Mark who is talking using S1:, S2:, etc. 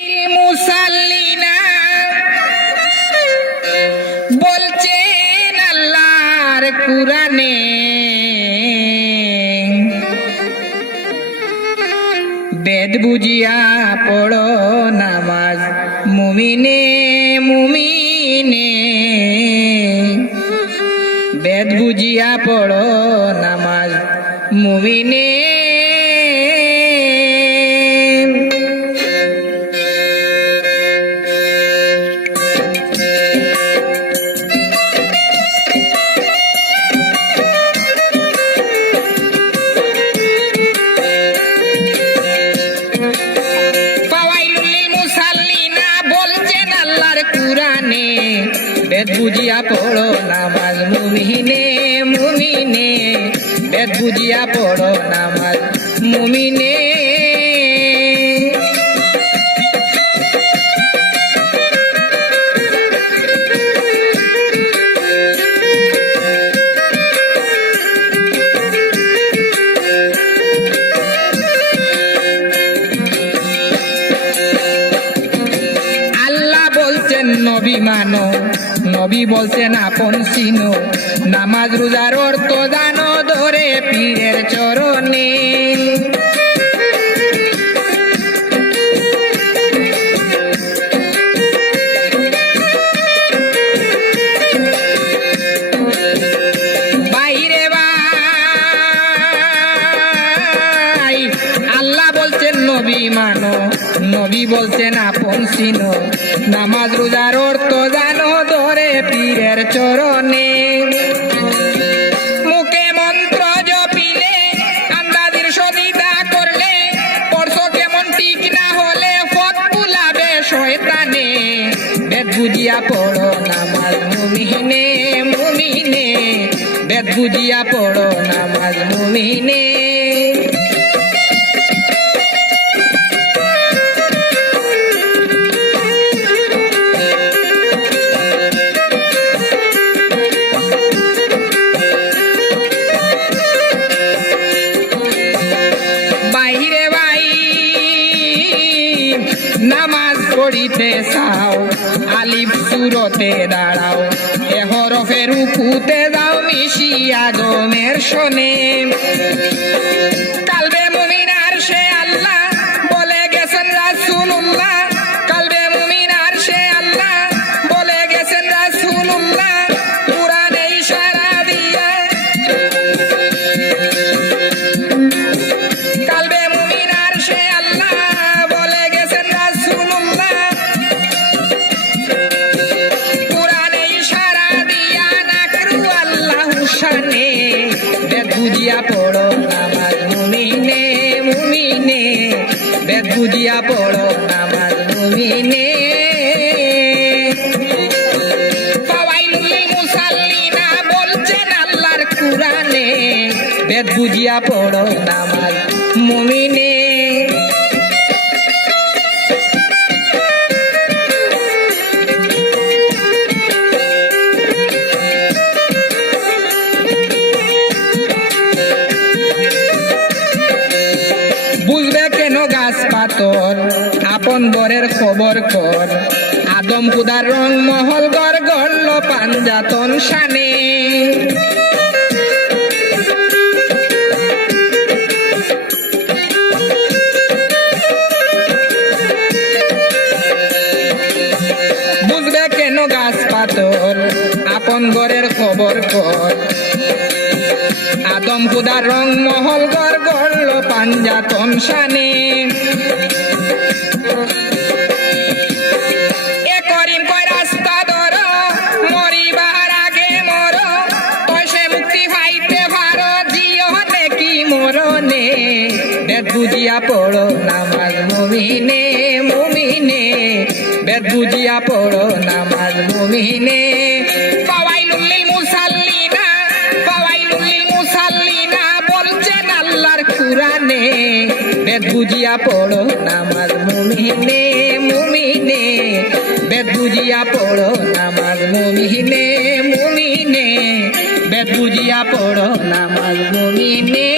S1: মুসাল্লিনা বলছেন আল্লাহর কুরানে বেদ বুঝিয়া পড়ো নামাজ, মুমিনে মুমিনে। বেদ বুঝিয়া পড়ো নামাজ, মুমিনে বেদ বুঝিয়া পড়ো নামাজ মুমিনে মুমিনে। বেদ বুঝিয়া পড়ো নামাজ মুমিনে। নবী মানো। নবী বলছেন আপন চিনো। নামাজ রোজার অর্থ জানো? নবী মানো, নবী বলছেন আপন সিনো নামাজ রোজার অর্থ জানো, ধরে পীরের চরণে। মুখে জপিলে বুঝিয়া পড়ো নামাজ মুমিনে মুমিনে। বেদ বুঝিয়া পড়ো নামাজ মুমিনে। নামাজ পড়িতে চাও আলিফ সুরতে দাঁড়াও। এ হরফের উকুতে যাও মিশিয়া গমের শোনে কালবে বেদ বুঝিয়া পড়ো নামাজ মুমিনে। বুঝবে কেন গাছ পাতর আপন বরের খবর কর। আদম কুদার রং মহল গর গড়ল পাঞ্জাতন শানে। পাতর আপন ঘরের খবর কর আদম কুদার রং মহল গর গড়ল পাঞ্জাতন শানে বুঝিয়া পড়ো নামাজ মুমিনে মুমিনে। বেদ বুঝিয়া পড়ো মুমিনে। পাওয়াইলুল লিল মুসাল্লিনা পাওয়াইলুল লিল মুসাল্লিনা বলছেন বুঝিয়া পড়ো নামাজ মুমিনে মুমিনে। বেদ বুঝিয়া পড়ো নামাজ মুমিনে মুমিনে। বেদ বুঝিয়া পড়ো নামাজ মুমিনে।